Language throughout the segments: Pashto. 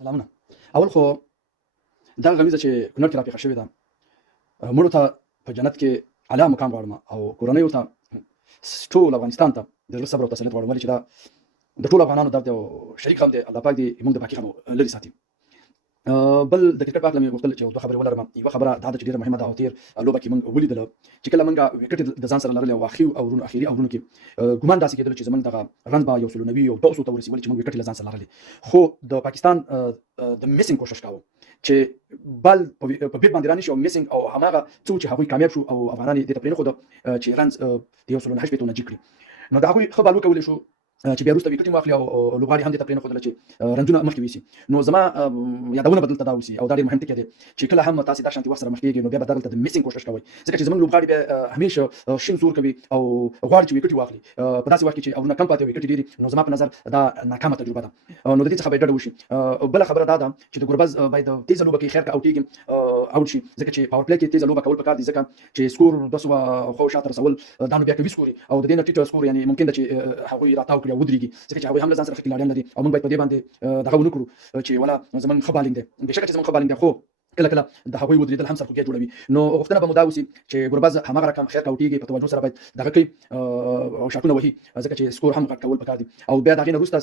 سلامونه. اول خو دا غمیزه چې کونړ کې راپېښه شوې ده، مړو ته په جنت کې اعلی مقام غواړم او کورنیو ته ټول افغانستان ته د زړه صبر او تسلیت غواړم، ولې چې دا د ټولو افغانانو درد دی او شریک غم دی. الله پاک دې موږ د باقي غمو لرې ساتي. بل د کرکټ په اړه مې غوښتل چې یو دوه خبرې ولرم. یوه خبره دا ده چې ډېره مهمه ده او تېر لوبه کې موږ ولیدله چې کله موږ وکټې د ځان سره لرلې او اخري اورونو کې ګمان داسې کېدلو چې زموږ دغه رن به 190 او 200 ته ورسي، ولې چې موږ وکټې له ځان سره لرلې. خو د پاکستان د میسینګ کوشش کاوه چې بال په بیټ باندې رانشي او میسینګ او هماغه څه چې هغوی کامیاب شو او افغانان دې ته پرېنښوده چې رنز د 108 پېټو نجیب کړي. نو د هغوی ښه بال وکولی شو چې بیا وروسته وکټ واخلي او لوبغاړي هم دې ته پرېنښودله چې رنزونه مخکې ویسي. نو زما یادونه به دلته دا اوسي او دا ډېر مهم ټکی دی چې کله هم تاسې دا شانتې وخت سره مخ کېږئ نو بیا به دلته د میسینګ کوشش کوئ، ځکه چې زموږ لوبغاړي بیا همیشه شین زور کوي او غواړي چې وکټې واخلي په داسې وخت کې چې اورونه کم پاتې وي وکټې ډېرې. نو زما په نظر دا ناکامه تجربه ده، نو د دې څخه باید ډډه وشي. بله خبره دا ده چې د ګربز باید تیزه لوبه کې خیر که اوټ کېږي اوټ شي، ځکه چې پاور پلی کې تیزه لوبه کول پکار دي، ځکه چې سکور 200 خو شاته رسول دا نو بیا کوي سکور او د دې نه ټیټ سکور یعنی ممکن ده چې هغوی راتاو کړي او ودرېږي، ځکه چې هغوی هم له ځان سره ښه کلاډیان لري او موږ باید په دې باندې دغه ونه کړو چې ولا زموږ ښه بالینګ دی. بېشکه چې زموږ ښه بالینګ دی خو کله کله د هغوی ودرېدل هم سرخوږی جوړوي. نو غوښتنه به مو دا اوسي چې ګربز هماغه رقم خیر که اوټېږي په توجه سره باید دغه کوي او شاټونه وهي، ځکه چې سکور هم غټ کول پکار دي. او بیا د هغې نه وروسته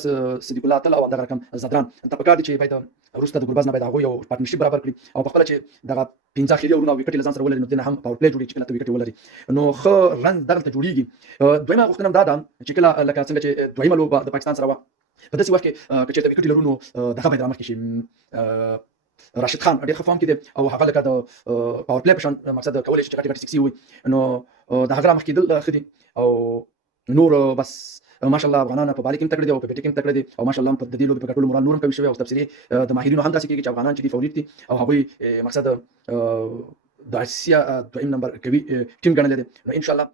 صدیق الله اتل او همدغه رقم زدران ته پکار دي چې باید وروسته د ګربز نه باید هغوی یو پارټنرشپ برابر کړي او په خپله چې دغه 15 اخري اورونه او وکټې له ځان سره ولري، نو دې نه هم پاور پلی جوړېږي چې کله ته وکټې ولري نو ښه رن دغلته جوړېږي. دویمه غوښتنه هم دا ده چې کله لکه څنګه چې دویمه لوبه د پاکستان سره وه، په داسې وخت کې که چېرته وکټې لرو نو دغه باید رامخکې شي. راشد خان ډېر ښه فارم کې دی او هغه لکه د پاور پلی په شان مقصد کولی شي چې غټې غټې سکسي ووایي، نو د هغه رامخ کېدل ښه دي. او نور بس ماشاءالله افغانان په بالي کې هم تکړه دي او په بیټي کې هم تکړه دي او ماشاءالله هم په د دې لوبې په ګټلو مورال نور هم قوي شوی او تبصرې د ماهرینو هم داسې کېږي چې افغانان چې دي فوريټ دي او هغوی مقصد د اسیا دویم نمبر قوي ټیم ګڼلی دی. نو انشاءالله